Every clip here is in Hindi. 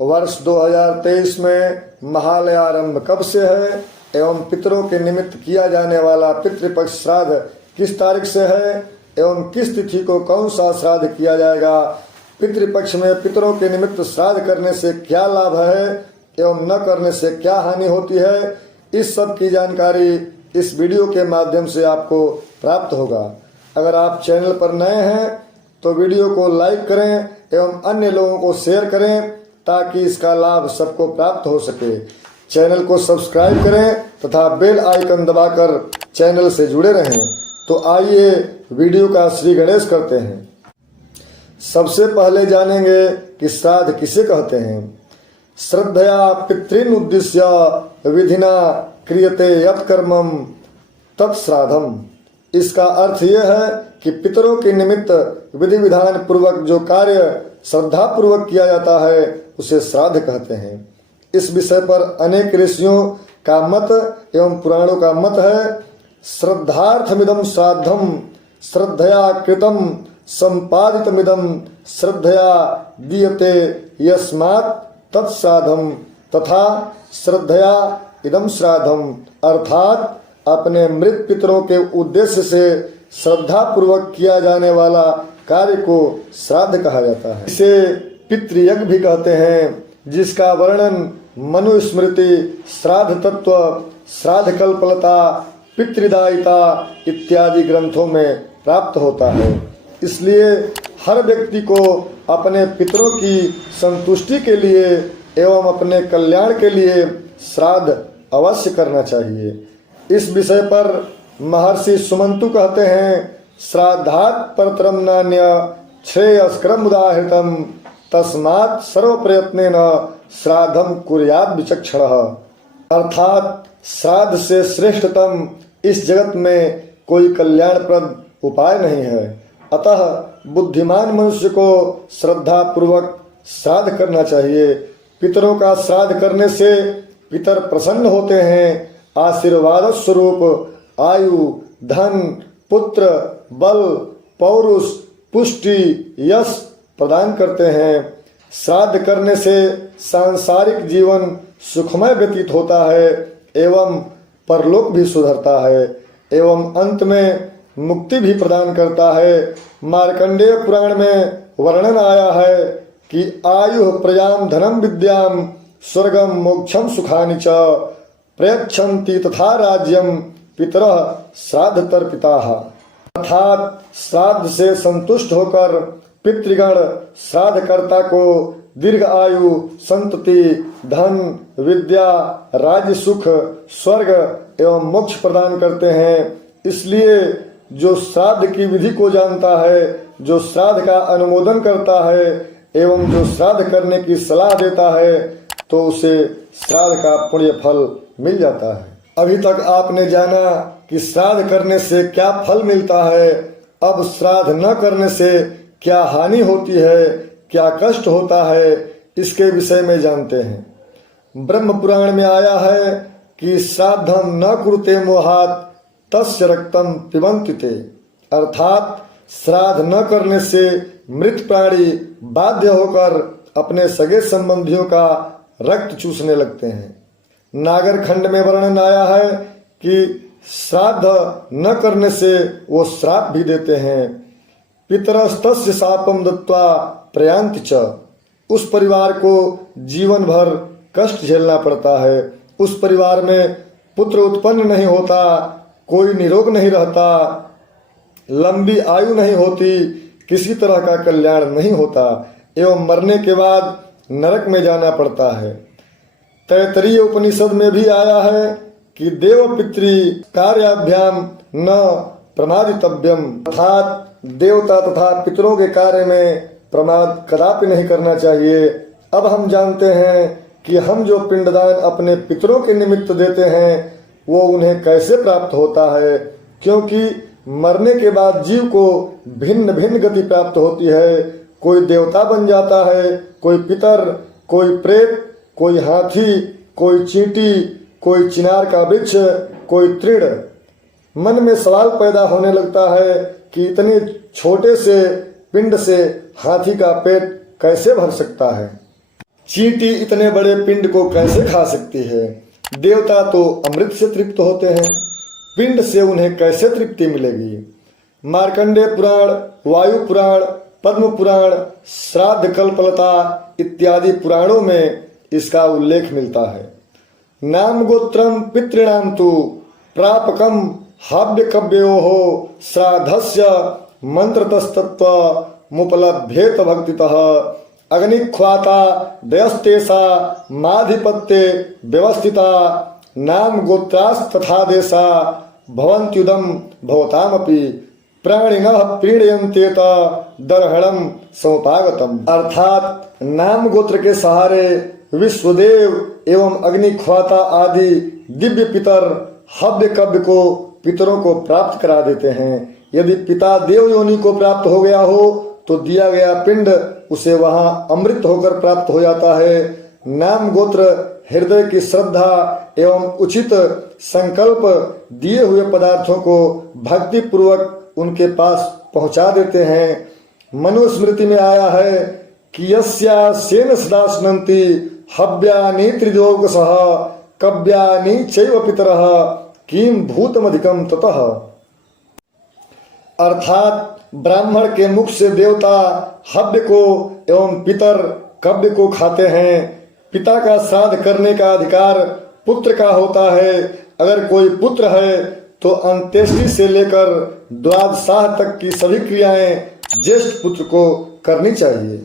वर्ष 2023 में महालयारंभ कब से है एवं पितरों के निमित्त किया जाने वाला पितृपक्ष श्राद्ध किस तारीख से है एवं किस तिथि को कौन सा श्राद्ध किया जाएगा, पितृपक्ष में पितरों के निमित्त श्राद्ध करने से क्या लाभ है एवं न करने से क्या हानि होती है, इस सब की जानकारी इस वीडियो के माध्यम से आपको प्राप्त होगा। अगर आप चैनल पर नए हैं तो वीडियो को लाइक करें एवं अन्य लोगों को शेयर करें ताकि इसका लाभ सबको प्राप्त हो सके। चैनल को सब्सक्राइब करें तथा बेल आइकन दबाकर चैनल से जुड़े रहें। तो आइए वीडियो का श्री गणेश करते हैं। सबसे पहले जानेंगे कि श्राद्ध किसे कहते हैं। श्रद्धया पितॄन् उद्दिश्य विधिना क्रियते यत् कर्मं तत्श्राद्धम्। इसका अर्थ यह है कि पितरों के निमित्त विधि विधान पूर्वक जो कार्य श्रद्धा पूर्वक किया जाता है उसे श्राद्ध कहते हैं। इस विषय पर अनेक ऋषियों का मत एवं पुराणों का मत है। श्रद्धार्थमिदं श्राद्धं श्रद्धया कृतं संपादितमिदं श्रद्धया दीयते यस्मात् तत्श्राद्धं तथा श्रद्धया इदं श्राद्धं, अर्थात अपने मृत पितरों के उद्देश्य से श्रद्धा पूर्वक किया जाने वाला कार्य को श्राद्ध कहा जाता है। इसे पितृयज्ञ भी कहते हैं, जिसका वर्णन मनुस्मृति, श्राद्ध तत्व, श्राद्ध कल्पलता, पितृदायिता इत्यादि ग्रंथों में प्राप्त होता है। इसलिए हर व्यक्ति को अपने पितरों की संतुष्टि के लिए एवं अपने कल्याण के लिए श्राद्ध अवश्य करना चाहिए। इस विषय पर महर्षि सुमंतु कहते हैं, श्राद्धात् परतरं नान्य श्रेयस्करम् उदाहृतम् तस्मात् सर्व प्रयत्नेन श्राद्धं कुर्यात् विचक्षणः। अर्थात श्राद्ध से श्रेष्ठतम इस जगत में कोई कल्याणप्रद उपाय नहीं है। अतः बुद्धिमान मनुष्य को श्रद्धा पूर्वक श्राद्ध करना चाहिए। पितरों का श्राद्ध करने से पितर प्रसन्न होते हैं, आशीर्वाद स्वरूप आयु, धन, पुत्र, बल, पौरुष, पुष्टि, यश प्रदान करते हैं। श्राद्ध करने से सांसारिक जीवन सुखमय व्यतीत होता है एवं परलोक भी सुधरता है एवं अंत में मुक्ति भी प्रदान करता है। मार्कंडेय पुराण में वर्णन आया है कि आयु प्रजाम धनम विद्याम स्वर्गम मोक्षम सुखानि च प्रयच्छन्ति तथा राज्यम पितरः श्राद्ध तर्पिताः। अर्थात श्राद्ध से संतुष्ट होकर पितृगण श्राद्धकर्ता को दीर्घ आयु, संतति, धन, विद्या, राज्य सुख, स्वर्ग एवं मोक्ष प्रदान करते हैं। इसलिए जो श्राद्ध की विधि को जानता है, जो श्राद्ध का अनुमोदन करता है एवं जो श्राद्ध करने की सलाह देता है तो उसे श्राद्ध का पुण्य फल मिल जाता है। अभी तक आपने जाना कि श्राद्ध करने से क्या फल मिलता है। अब श्राद्ध न करने से क्या हानि होती है, क्या कष्ट होता है, इसके विषय में जानते हैं। ब्रह्म पुराण में आया है कि श्राद्धम न कुरुते मोहात् तस्य रक्तम पिबन्ति ते। अर्थात श्राद्ध न करने से मृत प्राणी बाध्य होकर अपने सगे संबंधियों का रक्त चूसने लगते हैं। नागर खंड में वर्णन आया है कि श्राद्ध न करने से वो श्राप भी देते हैं। पितरस्तस्य शापम दत्वा प्रयान्ति च। उस परिवार को जीवन भर कष्ट झेलना पड़ता है। उस परिवार में पुत्र उत्पन्न नहीं होता, कोई निरोग नहीं रहता, लंबी आयु नहीं होती, किसी तरह का कल्याण नहीं होता एवं मरने के बाद नरक में जाना पड़ता है। तैतरीय उपनिषद में भी आया है कि देव पितृ कार्याभ्याम न प्रमादितव्यम। अर्थात देवता तथा पितरों के कार्य में प्रमाद कदापि नहीं करना चाहिए। अब हम जानते हैं कि हम जो पिंडदान अपने पितरों के निमित्त देते हैं वो उन्हें कैसे प्राप्त होता है, क्योंकि मरने के बाद जीव को भिन्न भिन्न गति प्राप्त होती है। कोई देवता बन जाता है, कोई पितर, कोई प्रेत, कोई हाथी, कोई चींटी, कोई चिनार का वृक्ष, कोई तृण। मन में सवाल पैदा होने लगता है कि इतने छोटे से पिंड से हाथी का पेट कैसे भर सकता है। चींटी इतने बड़े पिंड को कैसे खा सकती है? देवता तो अमृत से तृप्त होते हैं, पिंड से उन्हें कैसे तृप्ति मिलेगी? मार्कंडेय पुराण, वायु पुराण, पद्म पुराण, श्राद्ध कल्पलता इत्यादि पुराणों में इसका उल्लेख मिलता है। नाम गोत्रम पितृणाम तु प्रापकम हव्य कव्योः श्राद्धस्य मंत्रतस्तत्व मुपलभ्येत भक्तितः अग्निख्वाता दयस्तेषा माधिपत्ये व्यवस्थिता नाम गोत्रास्तथा देशा भवन्त्युदम भवतामपि प्राणिनः प्रीणयन्तेत दर्हणम समुपागतम। अर्थात नाम गोत्र के सहारे विश्वदेव एवं अग्निख्वाता आदि दिव्य पितर हव्य कव्य को पितरों को प्राप्त करा देते हैं। यदि पिता देव योनि को प्राप्त हो गया हो तो दिया गया पिंड उसे वहां अमृत होकर प्राप्त हो जाता है। नाम गोत्र हृदय की श्रद्धा एवं उचित संकल्प दिए हुए पदार्थों को भक्ति पूर्वक उनके पास पहुंचा देते हैं। मनुस्मृति में आया है कि यस्या सेन सदा स्नन्ति हव्यानि त्रिजोगसः कव्यानि चैव पितरः किम भूतमधिकम ततः। अर्थात ब्राह्मण के मुख से देवता हव्य को एवं पितर कव्य को खाते हैं। पिता का श्राद्ध करने का अधिकार पुत्र का होता है। अगर कोई पुत्र है तो अंत्येष्टि से लेकर द्वादशाह तक की सभी क्रियाएं ज्येष्ठ पुत्र को करनी चाहिए।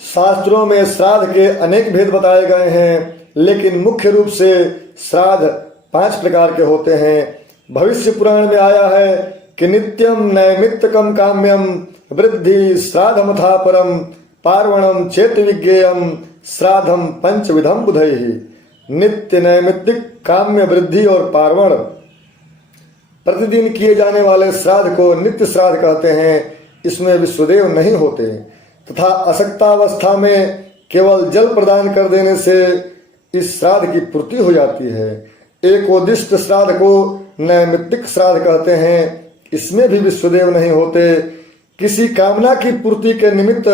शास्त्रों में श्राद्ध के अनेक भेद बताए गए हैं, लेकिन मुख्य रूप से श्राद्ध 5 प्रकार के होते हैं। भविष्य पुराण में आया है कि नित्यम नैमित्तकम काम्यम वृद्धि श्राद्धमथा परम पार्वणम चेत विज्ञेयम श्राद्धम पंचविधम बुधैहि। नित्य नैमित्तिक काम्य वृद्धि और पार्वण प्रतिदिन किए जाने वाले श्राद्ध को नित्य श्राद्ध कहते हैं। इसमें विश्वदेव नहीं होते तथा अशक्तावस्था में केवल जल प्रदान कर देने से इस श्राद्ध की पूर्ति हो जाती है। एकोदिष्ट श्राद्ध को नैमित्तिक श्राद्ध कहते हैं। इसमें भी विश्वदेव नहीं होते। किसी कामना की पूर्ति के निमित्त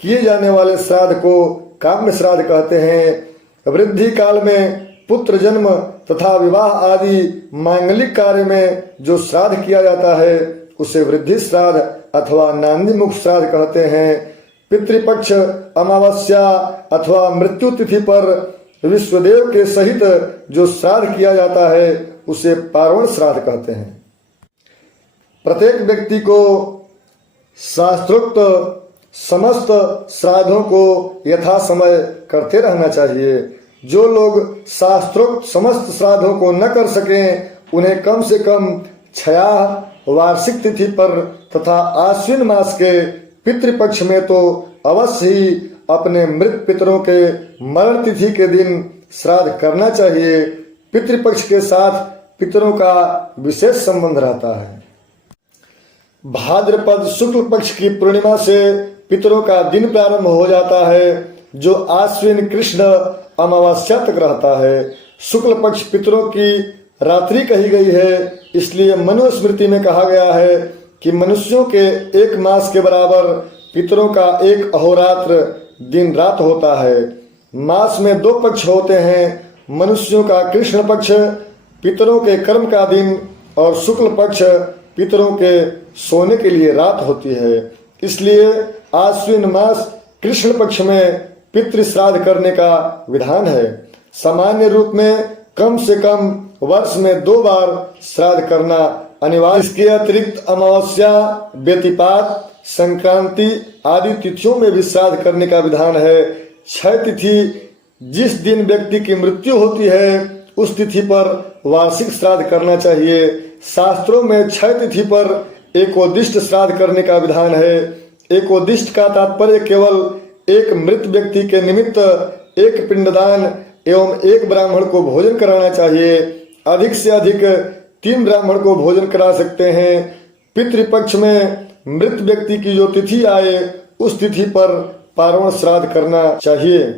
किए जाने वाले श्राद्ध को काम्य श्राद्ध कहते हैं। वृद्धि काल में पुत्र जन्म तथा विवाह आदि मांगलिक कार्य में जो श्राद्ध किया जाता है उसे वृद्धि श्राद्ध अथवा नांदीमुख श्राद्ध कहते हैं। पितृपक्ष अमावस्या अथवा मृत्यु तिथि पर विश्वदेव के सहित जो श्राद्ध किया जाता है उसे पार्वण श्राद्ध कहते हैं। प्रत्येक व्यक्ति को शास्त्रोक्त समस्त श्राद्धों को यथा समय करते रहना चाहिए। जो लोग शास्त्रोक्त समस्त श्राद्धों को न कर सकें उन्हें कम से कम 6 वार्षिक तिथि पर तथा आश्विन मास के पितृपक्ष में तो अवश्य ही अपने मृत पितरों के मरण तिथि के दिन श्राद्ध करना चाहिए। पितृपक्ष के साथ पितरों का विशेष संबंध रहता है। भाद्रपद शुक्ल पक्ष की पूर्णिमा से पितरों का दिन प्रारंभ हो जाता है, जो आश्विन कृष्ण अमावस्या तक रहता है। शुक्ल पक्ष पितरों की रात्रि कही गई है, इसलिए मनुस्मृति में कहा गया है कि मनुष्यों के 1 मास के बराबर पितरों का 1 अहोरात्र दिन रात होता है। मास में 2 पक्ष होते हैं, मनुष्यों का कृष्ण पक्ष पितरों के कर्म का दिन और शुक्ल पक्ष पितरों के सोने के लिए रात होती है। इसलिए आश्विन मास कृष्ण पक्ष में पितृ श्राद्ध करने का विधान है। सामान्य रूप में कम से कम वर्ष में 2 बार श्राद्ध करना अनिवार्य। इसके अतिरिक्त अमावस्या, व्यतिपात, संक्रांति आदि तिथियों में भी श्राद्ध करने का विधान है। क्षय तिथि जिस दिन व्यक्ति की मृत्यु होती है उस तिथि पर वार्षिक श्राद्ध करना चाहिए। शास्त्रों में क्षय तिथि पर एकोदिष्ट श्राद्ध करने का विधान है। एकोदिष्ट का तात्पर्य केवल एक मृत व्यक्ति के निमित्त 1 पिंडदान एवं 1 ब्राह्मण को भोजन कराना चाहिए। अधिक से अधिक 3 ब्राह्मण को भोजन करा सकते हैं। पितृपक्ष में मृत व्यक्ति की जो तिथि आए उस तिथि पर पार्वण श्राद्ध करना चाहिए।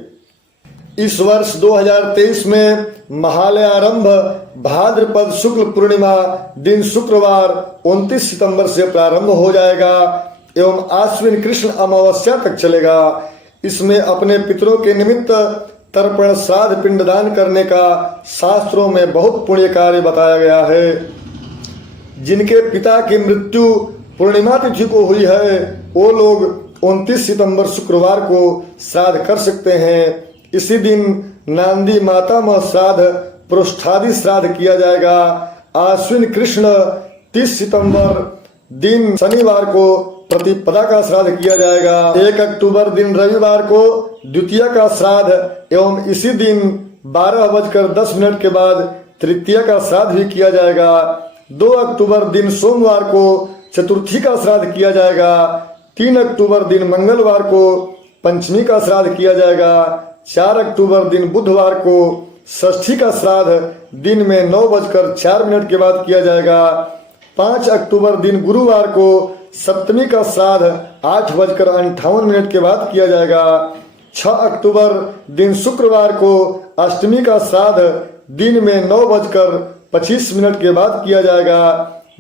इस वर्ष 2023 में महालयारंभ भाद्रपद शुक्ल पूर्णिमा दिन शुक्रवार 29 सितंबर से प्रारंभ हो जाएगा एवं आश्विन कृष्ण अमावस्या तक चलेगा। इसमें अपने पितरों के निमित्त तर्पण श्राद्ध पिंडदान करने का शास्त्रों में बहुत पुण्य कार्य बताया गया है। जिनके पिता की मृत्यु पूर्णिमा तिथि को हुई है वो लोग 29 सितंबर शुक्रवार को श्राद्ध कर सकते हैं। इसी दिन नांदी मातामह श्राद्ध पृष्ठादि श्राद्ध किया जाएगा। आश्विन कृष्ण 30 सितंबर दिन शनिवार को प्रतिपदा का श्राद्ध किया जाएगा। 1 अक्टूबर दिन रविवार को द्वितीय का श्राद्ध एवं इसी दिन 12:10 के बाद तृतीय का श्राद्ध भी किया जाएगा। 2 अक्टूबर दिन सोमवार को चतुर्थी का श्राद्ध किया जाएगा। 3 अक्टूबर दिन मंगलवार को पंचमी का श्राद्ध किया जाएगा। 4 अक्टूबर दिन बुधवार को षष्ठी का श्राद्ध दिन में 9:04 के बाद किया जाएगा। 5 अक्टूबर दिन गुरुवार को सप्तमी का श्राद्ध 8:58 के बाद किया जाएगा। 6 अक्टूबर दिन शुक्रवार को अष्टमी का श्राद्ध दिन में 9:25 के बाद किया जाएगा।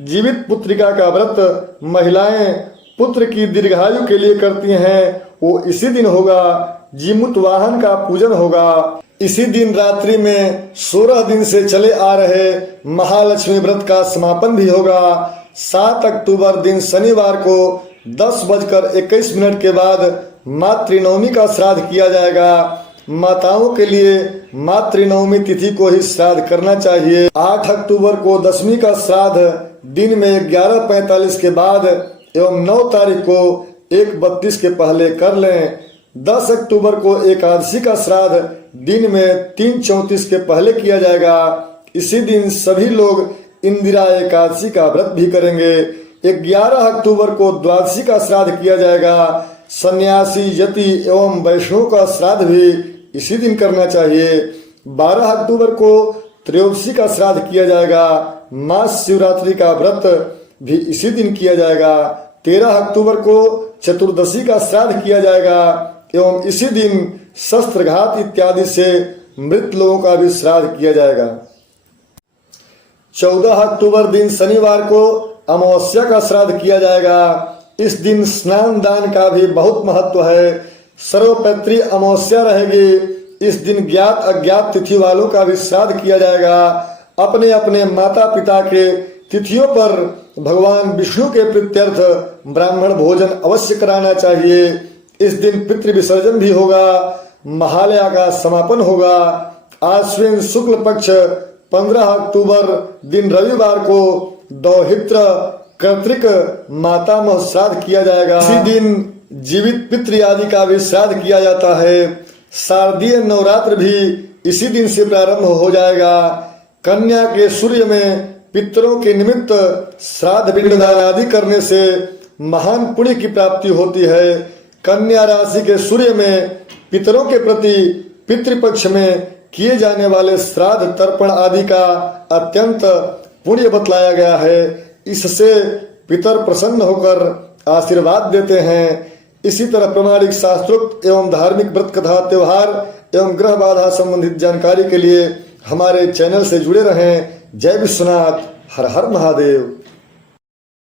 जीवित पुत्रिका का व्रत महिलाएं पुत्र की दीर्घायु के लिए करती हैं, वो इसी दिन होगा। जीमूत वाहन का पूजन होगा। इसी दिन रात्रि में 16 दिन से चले आ रहे महालक्ष्मी व्रत का समापन भी होगा। 7 अक्टूबर दिन शनिवार को 10:21 के बाद मातृनवमी का श्राद्ध किया जाएगा। माताओं के लिए मातृनवमी तिथि को ही श्राद्ध करना चाहिए। 8 अक्टूबर को दशमी का श्राद्ध दिन में 11:45 के बाद एवं 9 तारीख को 1:32 के पहले कर लें। 10 अक्टूबर को एकादशी का श्राद्ध दिन में 3:34 के पहले किया जाएगा। इसी दिन सभी लोग इंदिरा एकादशी का व्रत भी करेंगे। 11 अक्टूबर को द्वादशी का श्राद्ध किया जाएगा। सन्यासी यति एवं वैष्णव का श्राद्ध भी इसी दिन करना चाहिए। 12 अक्टूबर को त्रयोदशी का श्राद्ध किया जाएगा। मास शिवरात्रि का व्रत भी इसी दिन किया जाएगा। 13 अक्टूबर को चतुर्दशी का श्राद्ध किया जाएगा एवं इसी दिन शस्त्रघात इत्यादि से मृत लोगों का भी श्राद्ध किया जाएगा। 14 अक्टूबर दिन शनिवार को अमावस्या का श्राद्ध किया जाएगा। इस दिन स्नान दान का भी बहुत महत्व है। सर्वपैत्री अमावस्या रहेगी। इस दिन ज्ञात अज्ञात तिथि वालों का भी श्राद्ध किया जाएगा। अपने अपने माता पिता के तिथियों पर भगवान विष्णु के प्रीत्यर्थ ब्राह्मण भोजन अवश्य कराना चाहिए। इस दिन पितृ विसर्जन भी होगा। महालया का समापन होगा। आश्विन शुक्ल पक्ष 15 अक्टूबर दिन रविवार को दौहित्र कर्तृक मातामह श्राद्ध किया जाएगा। इसी दिन जीवित पितृ आदि का भी श्राद्ध किया जाता है। शारदीय नवरात्र भी इसी दिन से प्रारंभ हो जाएगा। कन्या के सूर्य में पितरों के निमित्त श्राद्ध पिंडदान आदि करने से महान पुण्य की प्राप्ति होती है। कन्या राशि के सूर्य में पितरों के प्रति पितृपक्ष में किए जाने वाले श्राद्ध तर्पण आदि का अत्यंत पुण्य बतलाया गया है। इससे पितर प्रसन्न होकर आशीर्वाद देते हैं। इसी तरह प्रमाणिक शास्त्रोक्त एवं धार्मिक व्रत कथा त्योहार एवं ग्रह बाधा संबंधित जानकारी के लिए हमारे चैनल से जुड़े रहें। जय विश्वनाथ। हर हर महादेव।